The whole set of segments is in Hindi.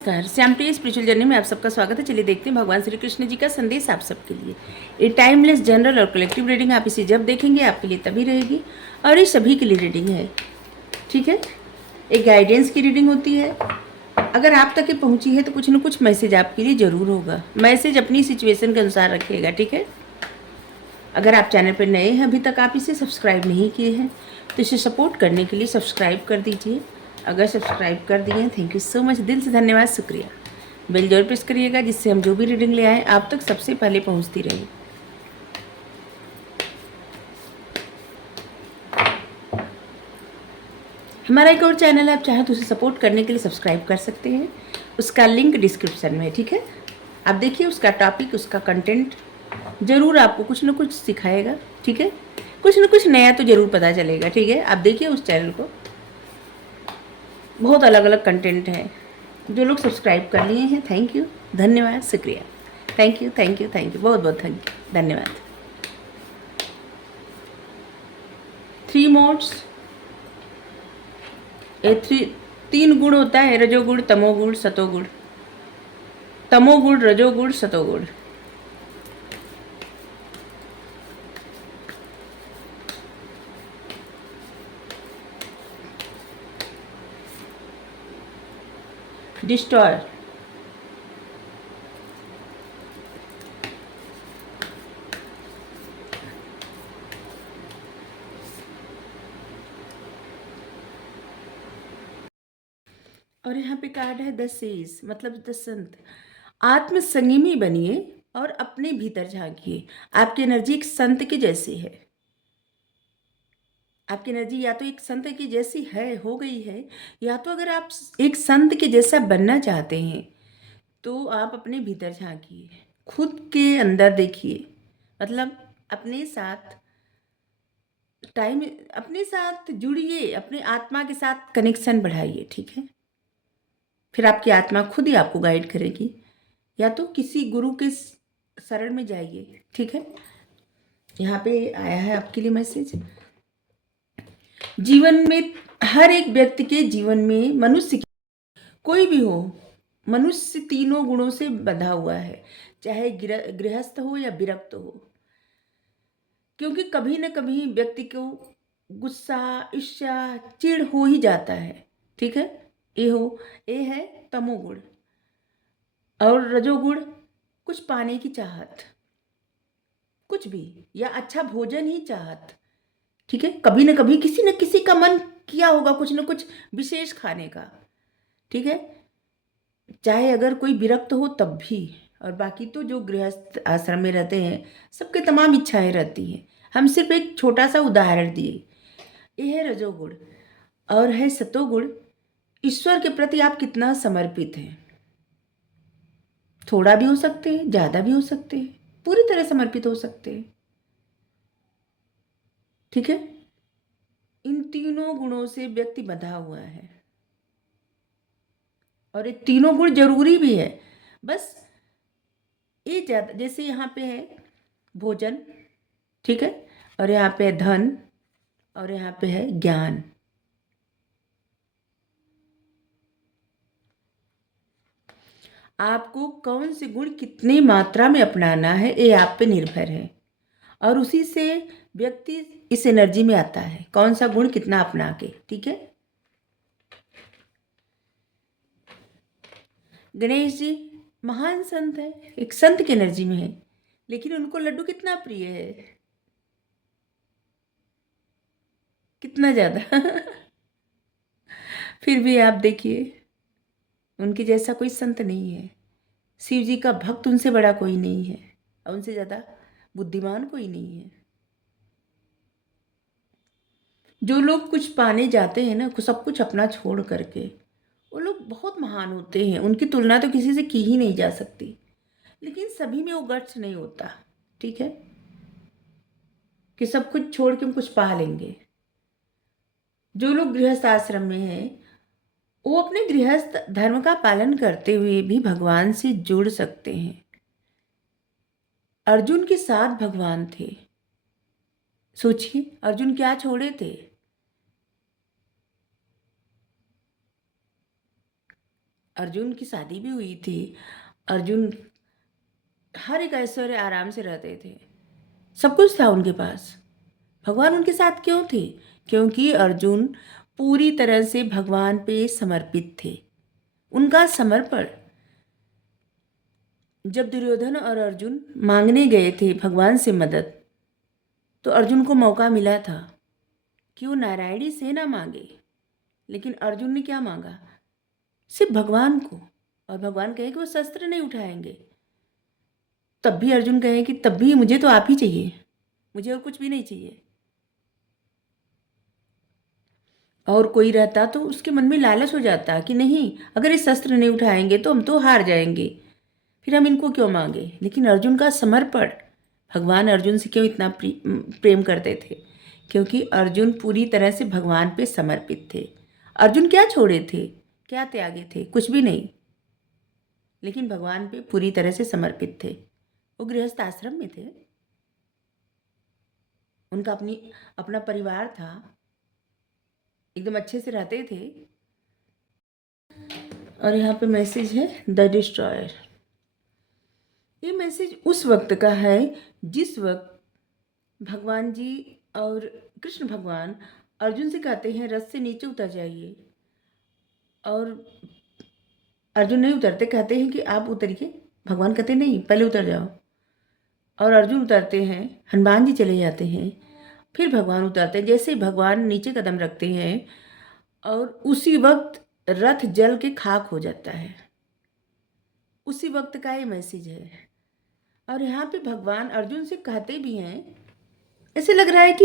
नमस्कार, श्याम प्रिय स्पिरिचुअल जर्नी में आप सबका स्वागत है। चलिए देखते हैं भगवान श्री कृष्ण जी का संदेश आप सबके लिए। ये टाइमलेस जनरल और कलेक्टिव रीडिंग, आप इसे जब देखेंगे आपके लिए तभी रहेगी और ये सभी के लिए रीडिंग है, ठीक है। एक गाइडेंस की रीडिंग होती है। अगर आप तक ये पहुंची है तो कुछ न कुछ मैसेज आपके लिए ज़रूर होगा। मैसेज अपनी सिचुएशन के अनुसार रखिएगा, ठीक है। अगर आप चैनल पर नए हैं, अभी तक आप इसे सब्सक्राइब नहीं किए हैं तो इसे सपोर्ट करने के लिए सब्सक्राइब कर दीजिए। अगर सब्सक्राइब कर दिए हैं, थैंक यू सो मच, दिल से धन्यवाद, शुक्रिया। बेल जरूर प्रेस करिएगा जिससे हम जो भी रीडिंग ले आए आप तक सबसे पहले पहुंचती रहे। हमारा एक और चैनल है, आप चाहें तो उसे सपोर्ट करने के लिए सब्सक्राइब कर सकते हैं। उसका लिंक डिस्क्रिप्शन में है, ठीक है। आप देखिए उसका टॉपिक, उसका कंटेंट ज़रूर आपको कुछ न कुछ सिखाएगा, ठीक है। कुछ न कुछ नया तो ज़रूर पता चलेगा, ठीक है। आप देखिए उस चैनल को, बहुत अलग अलग कंटेंट है। जो लोग सब्सक्राइब कर लिए हैं, थैंक यू, धन्यवाद, शुक्रिया। Thank you thank you thank you, बहुत बहुत थैंक यू, धन्यवाद। 3 मोड्स, ये 3 गुण होता है, रजोगुण, तमोगुण, सतोगुण। तमोगुण, रजोगुण, सतोगुण। डिस्ट्रॉय, और यहाँ पे कार्ड है द सेज, मतलब द संत। आत्म संयमी बनिए और अपने भीतर झांकिए। आपकी एनर्जी एक संत की जैसी है। आपकी एनर्जी या तो एक संत की जैसी है, हो गई है, या तो अगर आप एक संत के जैसा बनना चाहते हैं तो आप अपने भीतर झांकिए, खुद के अंदर देखिए। मतलब अपने साथ टाइम, अपने साथ जुड़िए, अपने आत्मा के साथ कनेक्शन बढ़ाइए, ठीक है। फिर आपकी आत्मा खुद ही आपको गाइड करेगी, या तो किसी गुरु के शरण में जाइए, ठीक है। यहाँ पे आया है आपके लिए मैसेज। जीवन में, हर एक व्यक्ति के जीवन में, मनुष्य कोई भी हो, मनुष्य तीनों गुणों से बंधा हुआ है, चाहे गृहस्थ हो या विरक्त हो। क्योंकि कभी न कभी व्यक्ति को गुस्सा, ईर्ष्या, चिढ़ हो ही जाता है, ठीक है। ये है तमोगुण। और रजोगुण, कुछ पाने की चाहत, कुछ भी, या अच्छा भोजन ही चाहत, ठीक है। कभी न कभी किसी न किसी का मन किया होगा कुछ न कुछ विशेष खाने का, ठीक है। चाहे अगर कोई विरक्त हो तब भी, और बाकी तो जो गृहस्थ आश्रम में रहते हैं सबके तमाम इच्छाएं रहती हैं। हम सिर्फ एक छोटा सा उदाहरण दिए। ये है रजोगुण। और है सतोगुण, ईश्वर के प्रति आप कितना समर्पित हैं। थोड़ा भी हो सकते हैं, ज़्यादा भी हो सकते हैं, पूरी तरह समर्पित हो सकते हैं, ठीक है। इन तीनों गुणों से व्यक्ति बंधा हुआ है और ये तीनों गुण जरूरी भी है। बस ये ज़्यादा, जैसे यहाँ पे है भोजन, ठीक है, और यहाँ पे है धन, और यहाँ पे है ज्ञान। आपको कौन से गुण कितनी मात्रा में अपनाना है ये आप पे निर्भर है, और उसी से व्यक्ति इस एनर्जी में आता है, कौन सा गुण कितना अपना के, ठीक है। गणेश जी महान संत है, एक संत की एनर्जी में है, लेकिन उनको लड्डू कितना प्रिय है, कितना ज़्यादा फिर भी आप देखिए, उनके जैसा कोई संत नहीं है। शिव जी का भक्त उनसे बड़ा कोई नहीं है, और उनसे ज़्यादा बुद्धिमान कोई नहीं है। जो लोग कुछ पाने जाते हैं ना, सब कुछ अपना छोड़ करके, वो लोग बहुत महान होते हैं, उनकी तुलना तो किसी से की ही नहीं जा सकती। लेकिन सभी में वो गट्स नहीं होता, ठीक है, कि सब कुछ छोड़ के हम कुछ पा लेंगे। जो लोग गृहस्थ आश्रम में हैं वो अपने गृहस्थ धर्म का पालन करते हुए भी भगवान से जुड़ सकते हैं। अर्जुन के साथ भगवान थे, सोचिए अर्जुन क्या छोड़े थे। अर्जुन की शादी भी हुई थी। अर्जुन हर एक ऐश्वर्य आराम से रहते थे, सब कुछ था उनके पास। भगवान उनके साथ क्यों थे? क्योंकि अर्जुन पूरी तरह से भगवान पे समर्पित थे। उनका समर्पण, जब दुर्योधन और अर्जुन मांगने गए थे भगवान से मदद, तो अर्जुन को मौका मिला था कि वो नारायणी सेना मांगे, लेकिन अर्जुन ने क्या मांगा? सिर्फ भगवान को। और भगवान कहे कि वो शस्त्र नहीं उठाएंगे। तब भी अर्जुन कहे कि तब भी मुझे तो आप ही चाहिए, मुझे और कुछ भी नहीं चाहिए। और कोई रहता तो उसके मन में लालच हो जाता कि नहीं, अगर ये शस्त्र नहीं उठाएंगे तो हम तो हार जाएंगे, फिर हम इनको क्यों मांगे। लेकिन अर्जुन का समर्पण, भगवान अर्जुन से क्यों इतना प्रेम करते थे? क्योंकि अर्जुन पूरी तरह से भगवान पे समर्पित थे। अर्जुन क्या छोड़े थे, क्या त्यागे थे? कुछ भी नहीं, लेकिन भगवान पे पूरी तरह से समर्पित थे। वो गृहस्थ आश्रम में थे, उनका अपना परिवार था, एकदम अच्छे से रहते थे। और यहाँ पे मैसेज है द डिस्ट्रॉयर। ये मैसेज उस वक्त का है जिस वक्त भगवान जी और कृष्ण भगवान अर्जुन से कहते हैं रथ से नीचे उतर जाइए, और अर्जुन नहीं उतरते, कहते हैं कि आप उतरिए। भगवान कहते नहीं, पहले उतर जाओ। और अर्जुन उतरते हैं, हनुमान जी चले जाते हैं, फिर भगवान उतरते हैं। जैसे ही भगवान नीचे कदम रखते हैं और उसी वक्त रथ जल के खाक हो जाता है। उसी वक्त का ये मैसेज है। और यहाँ पे भगवान अर्जुन से कहते भी हैं, ऐसे लग रहा है कि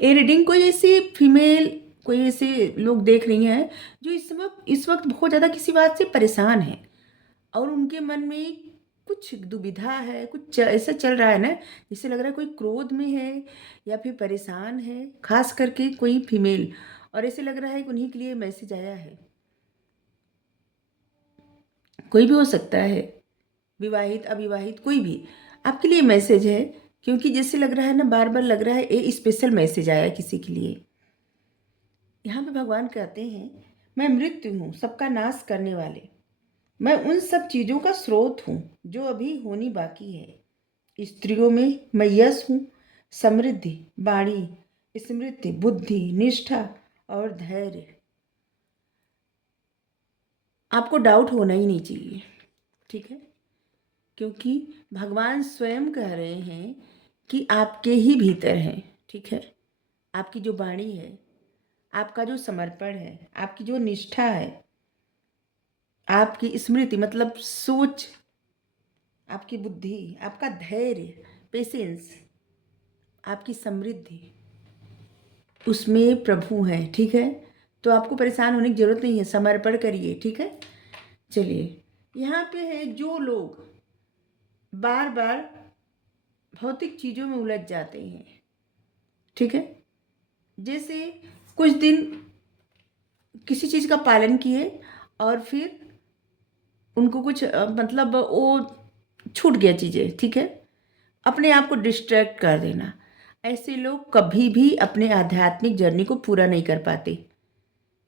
ये रीडिंग कोई ऐसी फीमेल, कोई ऐसे लोग देख रही हैं जो इस वक्त बहुत ज़्यादा किसी बात से परेशान है, और उनके मन में कुछ दुविधा है, कुछ ऐसा चल रहा है ना, जिससे लग रहा है कोई क्रोध में है या फिर परेशान है, खास करके कोई फीमेल। और ऐसे लग रहा है कि उन्हीं के लिए मैसेज आया है। कोई भी हो सकता है, विवाहित अविवाहित कोई भी, आपके लिए मैसेज है। क्योंकि जैसे लग रहा है ना, बार बार लग रहा है ये स्पेशल मैसेज आया किसी के लिए। यहाँ पे भगवान कहते हैं, मैं मृत्यु हूँ, सबका नाश करने वाले। मैं उन सब चीज़ों का स्रोत हूँ जो अभी होनी बाकी है। स्त्रियों में मैं यश हूँ, समृद्धि, वाणी, स्मृति, बुद्धि, निष्ठा और धैर्य। आपको डाउट होना ही नहीं चाहिए, ठीक है? क्योंकि भगवान स्वयं कह रहे हैं कि आपके ही भीतर है, ठीक है? आपकी जो वाणी है, आपका जो समर्पण है, आपकी जो निष्ठा है, आपकी स्मृति मतलब सोच, आपकी बुद्धि, आपका धैर्य, पेशेंस, आपकी समृद्धि, उसमें प्रभु हैं, ठीक है? तो आपको परेशान होने की जरूरत नहीं है, समर्पण करिए, ठीक है? चलिए, यहाँ पे है जो लोग बार बार भौतिक चीज़ों में उलझ जाते हैं, ठीक है? जैसे कुछ दिन किसी चीज़ का पालन किए और फिर उनको कुछ मतलब वो छूट गया चीज़ें, ठीक है? अपने आप को डिस्ट्रैक्ट कर देना, ऐसे लोग कभी भी अपने आध्यात्मिक जर्नी को पूरा नहीं कर पाते,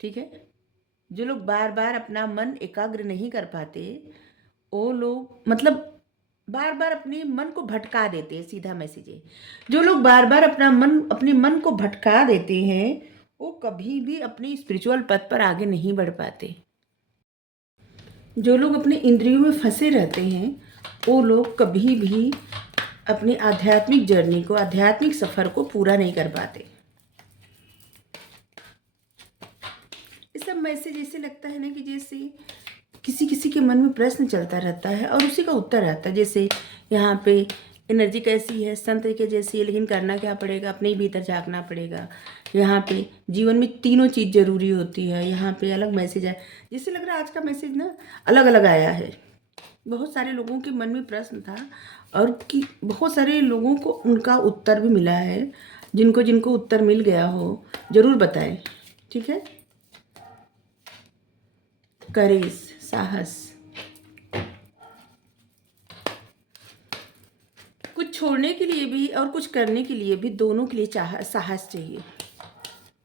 ठीक है? जो लोग बार बार अपना मन एकाग्र नहीं कर पाते, वो लोग मतलब बार बार अपने मन को भटका देते हैं, सीधा मैसेज है। जो लोग बार बार अपने मन को भटका देते हैं, वो कभी भी अपने स्पिरिचुअल पथ पर आगे नहीं बढ़ पाते। जो लोग अपने इंद्रियों में फंसे रहते हैं, वो लोग कभी भी अपनी आध्यात्मिक जर्नी को, आध्यात्मिक सफ़र को पूरा नहीं कर पाते। ये सब मैसेज ऐसे लगता है ना कि जैसे किसी किसी के मन में प्रश्न चलता रहता है और उसी का उत्तर आता है। जैसे यहाँ पे एनर्जी कैसी है, संत के जैसी है, लेकिन करना क्या पड़ेगा, अपने ही भीतर झांकना पड़ेगा। यहाँ पे जीवन में तीनों चीज़ जरूरी होती है। यहाँ पे अलग मैसेज है, जिससे लग रहा है आज का मैसेज ना अलग अलग आया है। बहुत सारे लोगों के मन में प्रश्न था और कि बहुत सारे लोगों को उनका उत्तर भी मिला है। जिनको जिनको उत्तर मिल गया हो ज़रूर बताएं, ठीक है? करेज, साहस, कुछ छोड़ने के लिए भी और कुछ करने के लिए भी, दोनों के लिए साहस चाहिए,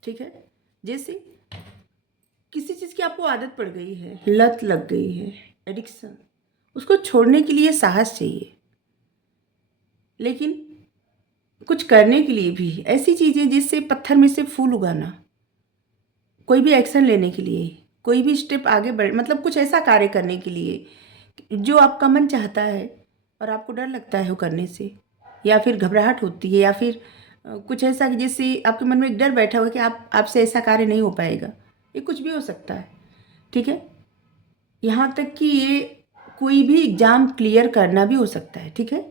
ठीक है? जैसे किसी चीज़ की आपको आदत पड़ गई है, लत लग गई है, एडिक्शन, उसको छोड़ने के लिए साहस चाहिए। लेकिन कुछ करने के लिए भी ऐसी चीज़ें जिससे पत्थर में से फूल उगाना, कोई भी एक्शन लेने के लिए, कोई भी स्टेप आगे बढ़, मतलब कुछ ऐसा कार्य करने के लिए जो आपका मन चाहता है और आपको डर लगता है वो करने से, या फिर घबराहट होती है, या फिर कुछ ऐसा कि जिससे आपके मन में एक डर बैठा हुआ है कि आपसे ऐसा कार्य नहीं हो पाएगा। ये कुछ भी हो सकता है, ठीक है। यहाँ तक कि ये कोई भी एग्ज़ाम क्लियर करना भी हो सकता है, ठीक है।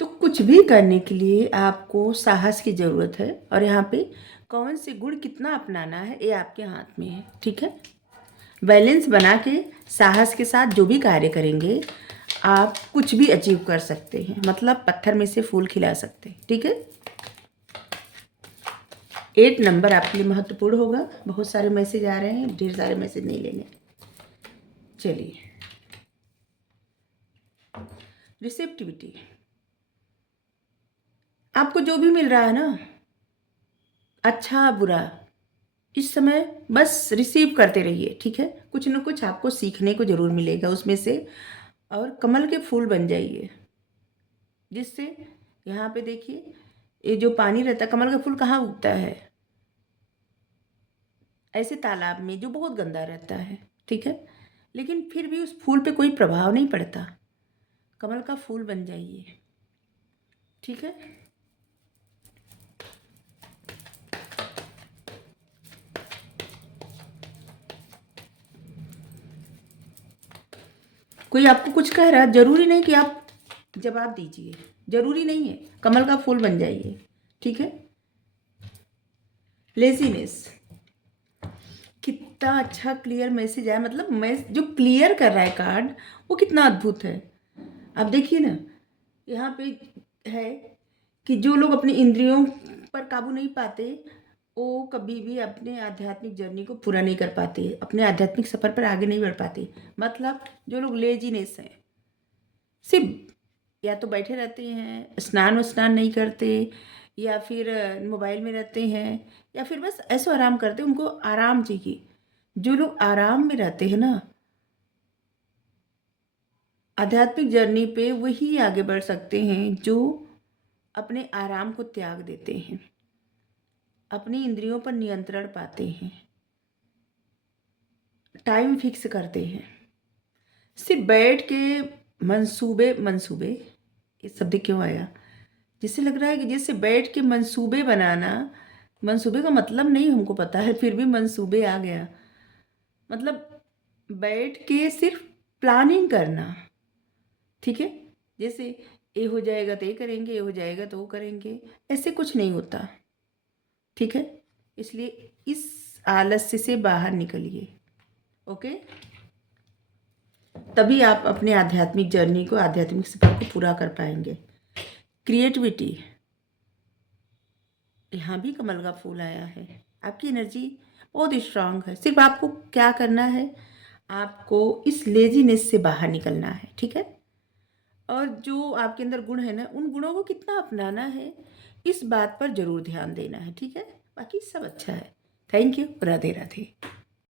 तो कुछ भी करने के लिए आपको साहस की ज़रूरत है, और यहाँ पे कौन से गुण कितना अपनाना है ये आपके हाथ में है, ठीक है। बैलेंस बना के साहस के साथ जो भी कार्य करेंगे आप कुछ भी अचीव कर सकते हैं, मतलब पत्थर में से फूल खिला सकते हैं, ठीक है। 8 नंबर आपके लिए महत्वपूर्ण होगा। बहुत सारे मैसेज आ रहे हैं, ढेर सारे मैसेज नहीं लेने। चलिए, रिसेप्टिविटी, आपको जो भी मिल रहा है ना, अच्छा बुरा, इस समय बस रिसीव करते रहिए, ठीक है। कुछ न कुछ आपको सीखने को ज़रूर मिलेगा उसमें से, और कमल के फूल बन जाइए, जिससे यहाँ पे देखिए ये जो पानी रहता है, कमल का फूल कहाँ उगता है, ऐसे तालाब में जो बहुत गंदा रहता है, ठीक है। लेकिन फिर भी उस फूल पे कोई प्रभाव नहीं पड़ता। कमल का फूल बन जाइए, ठीक है। कोई आपको कुछ कह रहा है, जरूरी नहीं कि आप जवाब दीजिए, जरूरी नहीं है, कमल का फूल बन जाइए, ठीक है। लेजीनेस, कितना अच्छा क्लियर मैसेज आया, मतलब मैं जो क्लियर कर रहा है कार्ड वो कितना अद्भुत है। आप देखिए ना, यहाँ पे है कि जो लोग अपनी इंद्रियों पर काबू नहीं पाते वो कभी भी अपने आध्यात्मिक जर्नी को पूरा नहीं कर पाते, अपने आध्यात्मिक सफ़र पर आगे नहीं बढ़ पाते। मतलब जो लोग लेजीनेस हैं, सिर्फ या तो बैठे रहते हैं, स्नान नहीं करते, या फिर मोबाइल में रहते हैं, या फिर बस ऐसे आराम करते हैं, उनको आराम चाहिए। जो लोग आराम में रहते हैं ना, आध्यात्मिक जर्नी पे वही आगे बढ़ सकते हैं जो अपने आराम को त्याग देते हैं, अपनी इंद्रियों पर नियंत्रण पाते हैं, टाइम फिक्स करते हैं। सिर्फ बैठ के मंसूबे मंसूबे, ये शब्द क्यों आया, जिससे लग रहा है कि जैसे बैठ के मंसूबे बनाना, मंसूबे का मतलब नहीं हमको पता है, फिर भी मंसूबे आ गया, मतलब बैठ के सिर्फ प्लानिंग करना, ठीक है। जैसे ये हो जाएगा तो ये करेंगे, ये हो जाएगा तो वो करेंगे, ऐसे कुछ नहीं होता, ठीक है। इसलिए इस आलस्य से बाहर निकलिए, ओके। तभी आप अपने आध्यात्मिक जर्नी को, आध्यात्मिक सफर को पूरा कर पाएंगे। क्रिएटिविटी, यहाँ भी कमल का फूल आया है। आपकी एनर्जी बहुत स्ट्रांग है, सिर्फ आपको क्या करना है, आपको इस लेजीनेस से बाहर निकलना है, ठीक है। और जो आपके अंदर गुण है ना, उन गुणों को कितना अपनाना है, इस बात पर जरूर ध्यान देना है, ठीक है। बाकी सब अच्छा है। Thank you. राधे राधे।